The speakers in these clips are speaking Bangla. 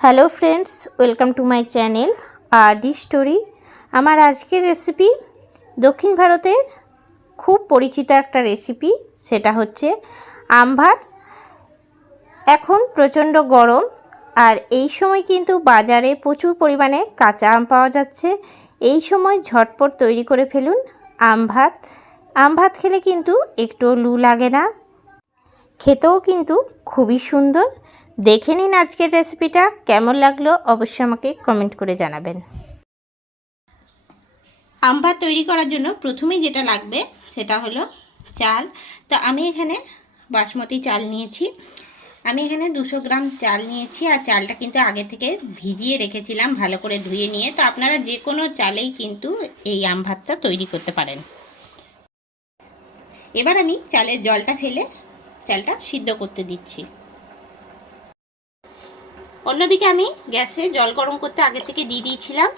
Hello friends, welcome to my channel RD story. আমার আজকের রেসিপি দক্ষিণ ভারতের খুব পরিচিত একটা রেসিপি, সেটা হচ্ছে আম ভাত। এখন প্রচণ্ড গরম, আর এই সময় কিন্তু বাজারে প্রচুর পরিমাণে কাঁচা আম পাওয়া যাচ্ছে। এই সময় ঝটপট তৈরি করে ফেলুন আম ভাত। আম ভাত খেলে কিন্তু একটু লু লাগে না, খেতেও কিন্তু খুবই সুন্দর। দেখে নিন আজকের রেসিপিটা, কেমন লাগলো অবশ্যই আমাকে কমেন্ট করে জানাবেন। আম ভাত তৈরি করার জন্য প্রথমেই যেটা লাগবে সেটা হলো চাল। তো আমি এখানে বাসমতি চাল নিয়েছি। আমি এখানে 200 গ্রাম চাল নিয়েছি, আর চালটা কিন্তু আগে থেকে ভিজিয়ে রেখেছিলাম ভালো করে ধুয়ে নিয়ে। তো আপনারা যে কোনো চালেই কিন্তু এই আম ভাতটা তৈরি করতে পারেন। এবার আমি চালের জলটা ফেলে চালটা সিদ্ধ করতে দিচ্ছি। অন্যদিকে আমি গ্যাসে জল গরম করতে আগে থেকে দিয়ে দিয়েছিলাম।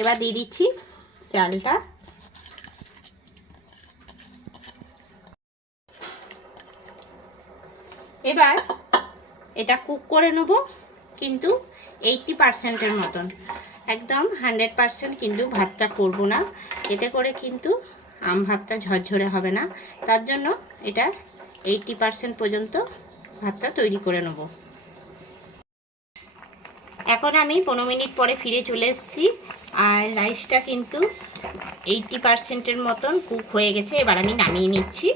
এবার দিয়ে দিচ্ছি চালটা। এবার এটা কুক করে নেব, কিন্তু 80%-এর মতন, একদম 100% কিন্তু ভাতটা করব না। এতে করে কিন্তু আম ভাতটা ঝরঝরে হবে না। তার জন্য এটা 80% পর্যন্ত ভাতটা তৈরি করে নেব। এখন আমি 15 মিনিট পরে ফিরে চলে এসেছি, আর রাইসটা কিন্তু 80%-এর মতন কুক হয়ে গেছে। এবার আমি নামিয়ে নিচ্ছি।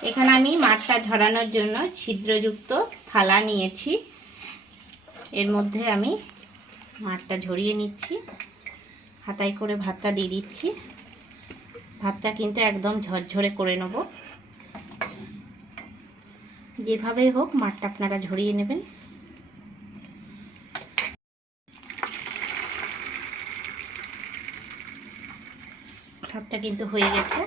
এখানে আমি মাঠটা ঝরানোর জন্য ছিদ্রযুক্ত থালা নিয়েছি। এর মধ্যে আমি মাঠটা ঝরিয়ে নিচ্ছি, হাতায় করে ভাতটা দিয়ে দিচ্ছি। ভাতটা কিন্তু একদম ঝরঝরে করে নেব। যেভাবেই হোক মাঠটা আপনারা ঝরিয়ে নেবেন। ভাতটা কিন্তু হয়ে গেছে।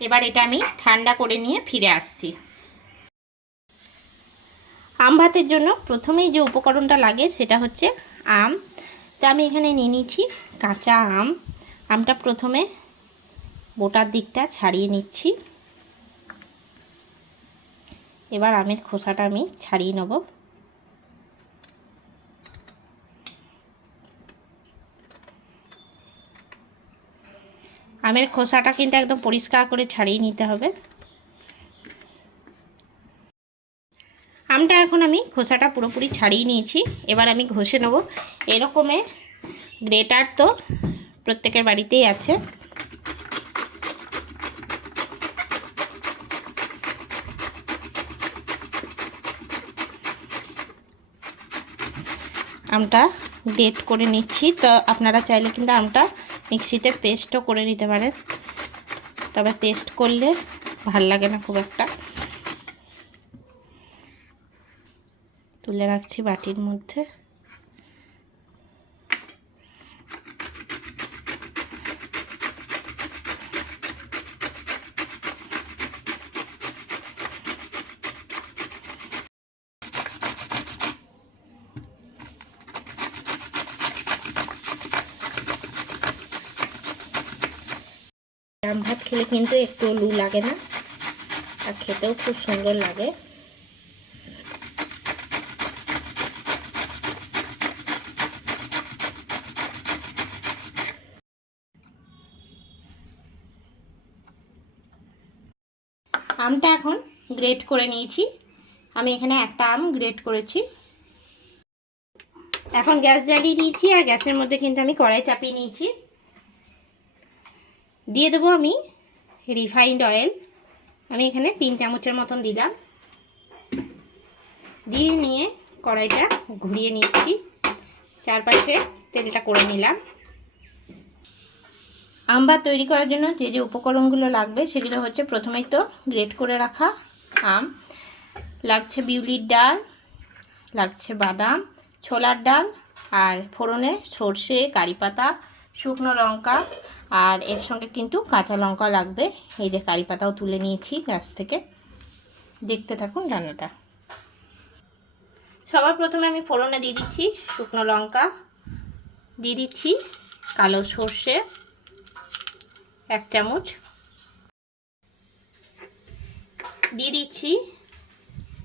এবার এটা আমি ঠান্ডা করে নিয়ে ফিরে আসছি। আম ভাতের জন্য প্রথমেই যে উপকরণটা লাগে সেটা হচ্ছে আম। তো আমি এখানে নিয়ে নিয়েছি কাঁচা আম। আমটা প্রথমে বোটার দিকটা ছাড়িয়ে নিচ্ছি। এবার আমের খোসাটা আমি ছাড়িয়ে নেব। আমের খোসাটা কিন্তু একদম পরিষ্কার করে ছাড়িয়ে নিতে হবে। আমটা এখন আমি খোসাটা পুরোপুরি ছাড়িয়ে নিয়েছি। এবার আমি ঘষে নেব। এরকমের গ্রেটার তো প্রত্যেকের বাড়িতেই আছে। আমটা গ্রেট করে নিচ্ছি। তো আপনারা চাইলে কিন্তু আমটা মিক্সিতে পেস্টও করে নিতে পারেন, তবে পেস্ট করলে ভাল লাগে না খুব একটা। তুলে রাখছি বাটির মধ্যে। আম ভাত খেলে কিন্তু একটু লু লাগে না, আর খেতেও খুব সুন্দর লাগে। আমটা এখন গ্রেট করে নিয়েছি। আমি এখানে একটা আম গ্রেট করেছি। এখন গ্যাস জ্বালিয়ে দিয়েছি, আর গ্যাসের মধ্যে কিন্তু আমি কড়াই চাপিয়ে নিয়েছি। দিয়ে দেবো আমি রিফাইন্ড অয়েল। আমি এখানে 3 চামচের মতন দিলাম। দিয়ে নিয়ে কড়াইটা ঘুরিয়ে নিচ্ছি, চারপাশে তেলটা করে নিলাম। আম ভাত তৈরি করার জন্য যে যে উপকরণগুলো লাগবে সেগুলো হচ্ছে, প্রথমেই তো গ্রেট করে রাখা আম, লাগছে বিউলির ডাল, লাগছে বাদাম, ছোলার ডাল, আর ফোড়নে সর্ষে, কারিপাতা, শুকনো লঙ্কা, আর এর সঙ্গে কিন্তু কাঁচা লঙ্কা লাগবে। এই যে কারিপাতাও তুলে নিয়েছি গাছ থেকে। দেখতে থাকুন রান্নাটা। সবার প্রথমে আমি ফোড়নে দিয়ে দিচ্ছি শুকনো লঙ্কা, দিয়ে দিচ্ছি কালো সর্ষে 1 চামচ, দিয়ে দিচ্ছি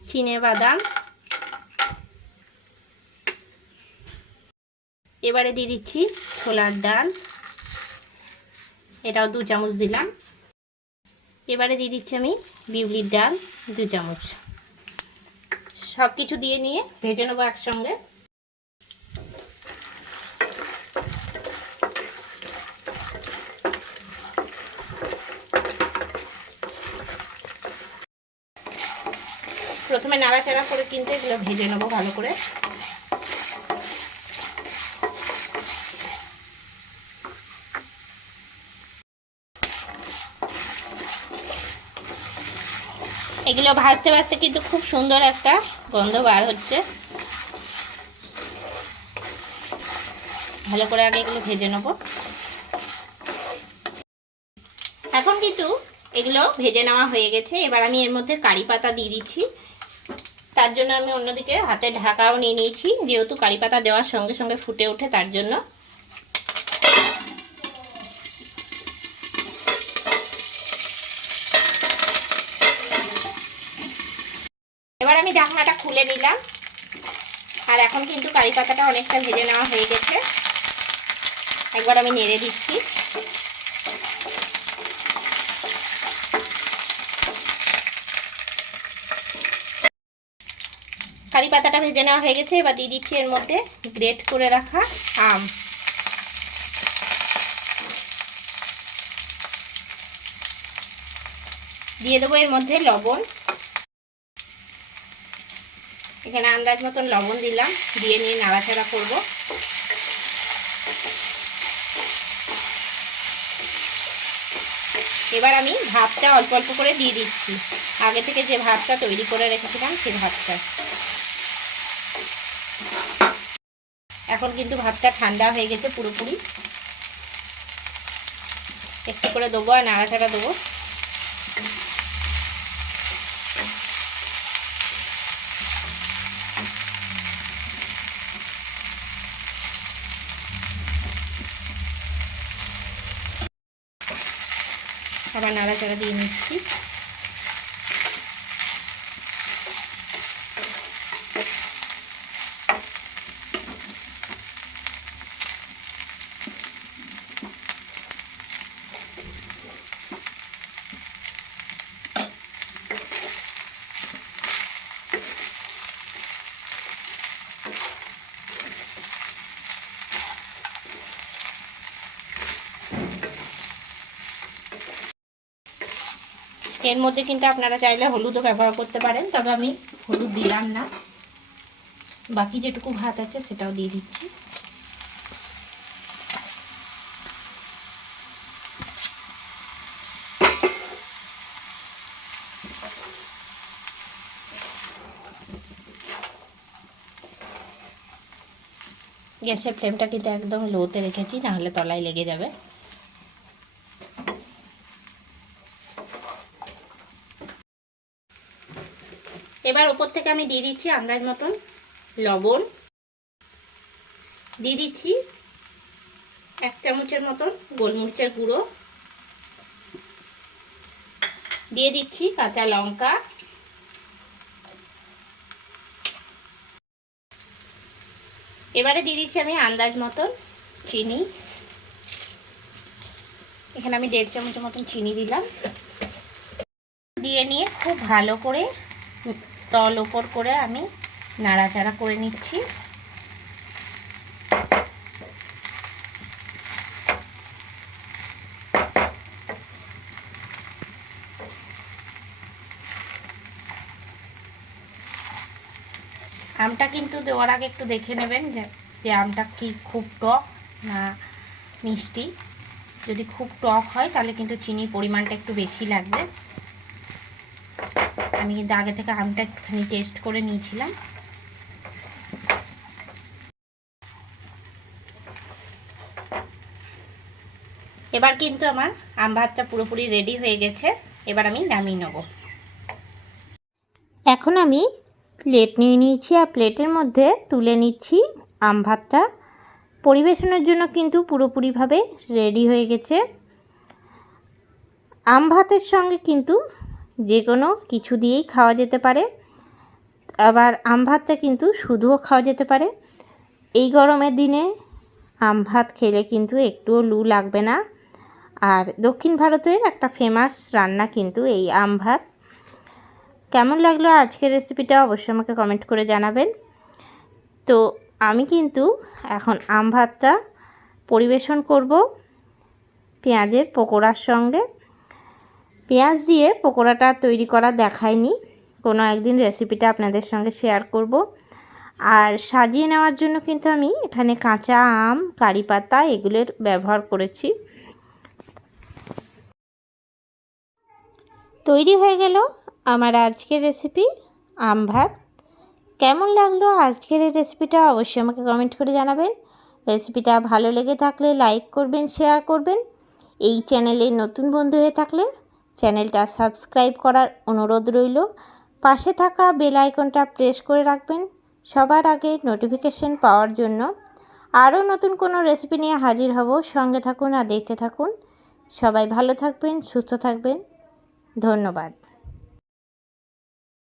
চিনেবাদাম, এবারে দিয়ে দিচ্ছি ছোলার ডাল, এটাও 2 চামচ দিলাম। এবারে দিয়ে দিচ্ছি আমি বিউলির ডাল 2 চামচ। সব কিছু দিয়ে নিয়ে ভেজে নেবো একসঙ্গে। প্রথমে নাড়াচাড়া করে কিন্তু এগুলো ভেজে নেবো ভালো করে। এগুলো ভাজতে ভাজতে কিন্তু খুব সুন্দর একটা গন্ধ বার হচ্ছে। ভালো করে আগে এগুলো ভেজে নেব। এখন কিন্তু এগুলো ভেজে নেওয়া হয়ে গেছে। এবার আমি এর মধ্যে কারি পাতা দিয়ে দিচ্ছি। তার জন্য আমি অন্যদিকে হাতে ঢাকাও নিয়ে নিয়েছি, যেহেতু কারি পাতা দেওয়ার সঙ্গে সঙ্গে ফুটে ওঠে তার জন্য। এবার আমি ঢাকনাটা খুলে নিলাম। আর এখন কিন্তু কারি পাতাটা অনেকটা ভেজে নেওয়া হয়ে গেছে। একবার আমি নেড়ে দিচ্ছি। কারি পাতাটা ভেজে নেওয়া হয়ে গেছে। এবার দিয়ে দিচ্ছি এর মধ্যে গ্রেট করে রাখা আম। দিয়ে দেবো এর মধ্যে লবণ। এখানে আন্দাজ মতন লবণ দিলাম, দিয়ে নিয়ে নাড়াচাড়া করব। এবার আমি ভাতটা অল্প অল্প করে দিয়ে দিচ্ছি, আগে থেকে যে ভাতটা তৈরি করে রেখেছিলাম সেই ভাতটা। এখন কিন্তু ভাতটা ঠান্ডা হয়ে গেছে পুরোপুরি। একটু করে দেবো আর নাড়াচাড়া দেবো। আবার নাড়াচাড়া দিয়ে নিচ্ছি। এর মধ্যে কিন্তু আপনারা চাইলে হলুদও ব্যবহার করতে পারেন, তবে আমি হলুদ দিলাম না। বাকি যেটুকু ভাত আছে সেটাও দিয়ে দিচ্ছি। গ্যাসের ফ্লেমটা কিন্তু একদম লোতে রেখেছি, নাহলে তলায় লেগে যাবে। এবার ওপর থেকে আমি দিয়ে দিচ্ছি আন্দাজ মতন লবণ, দিয়ে দিচ্ছি 1 চামচের মতন গোলমরিচের গুঁড়ো, দিয়ে দিচ্ছি কাঁচা লঙ্কা, এবারে দিয়ে দিচ্ছি আমি আন্দাজ মতন চিনি। এখানে আমি 1.5 চামচের মতন চিনি দিলাম। দিয়ে নিয়ে খুব ভালো করে তল ওপর করে আমি নাড়াচাড়া করে নিচ্ছি। আমটা কিন্তু দেওয়ার আগে একটু দেখে নেবেন যে আমটা কি খুব টক না মিষ্টি। যদি খুব টক হয় তাহলে কিন্তু চিনির পরিমাণটা একটু বেশি লাগবে। আমি কিন্তু আগে থেকে আমটা একটুখানি টেস্ট করে নিয়েছিলাম। এবার কিন্তু আমার আম ভাতটা পুরোপুরি রেডি হয়ে গেছে। এবার আমি নামিয়ে নেব। এখন আমি প্লেট নিয়ে নিয়েছি আর প্লেটের মধ্যে তুলে নিচ্ছি আম ভাতটা। পরিবেশনের জন্য কিন্তু পুরোপুরিভাবে রেডি হয়ে গেছে। আম ভাতের সঙ্গে কিন্তু যে কোনো কিছু দিয়েই খাওয়া যেতে পারে, আবার আম ভাতটা কিন্তু শুধুও খাওয়া যেতে পারে। এই গরমের দিনে আম ভাত খেলে কিন্তু একটুও লু লাগবে না। আর দক্ষিণ ভারতের একটা ফেমাস রান্না কিন্তু এই আম ভাত। কেমন লাগলো আজকের রেসিপিটা অবশ্যই আমাকে কমেন্ট করে জানাবেন। তো আমি কিন্তু এখন আম ভাতটা পরিবেশন করব পেঁয়াজের পকোড়ার সঙ্গে। পেঁয়াজ দিয়ে পকোড়াটা তৈরি করা দেখায়নি, কোনো একদিন রেসিপিটা আপনাদের সঙ্গে শেয়ার করব। আর সাজিয়ে নেওয়ার জন্য কিন্তু আমি এখানে কাঁচা আম, কারি পাতা এগুলোর ব্যবহার করেছি। তৈরি হয়ে গেল আমার আজকের রেসিপি আম ভাত। কেমন লাগলো আজকের এই রেসিপিটা অবশ্যই আমাকে কমেন্ট করে জানাবেন। রেসিপিটা ভালো লেগে থাকলে লাইক করবেন, শেয়ার করবেন। এই চ্যানেলে নতুন বন্ধু হয়ে থাকলে চ্যানেলটা সাবস্ক্রাইব করার অনুরোধ রইল। পাশে থাকা বেল আইকনটা প্রেস করে রাখবেন সবার আগে নোটিফিকেশন পাওয়ার জন্য। আরও নতুন কোনো রেসিপি নিয়ে হাজির হব। সঙ্গে থাকুন আর দেখতে থাকুন। সবাই ভালো থাকবেন, সুস্থ থাকবেন। ধন্যবাদ।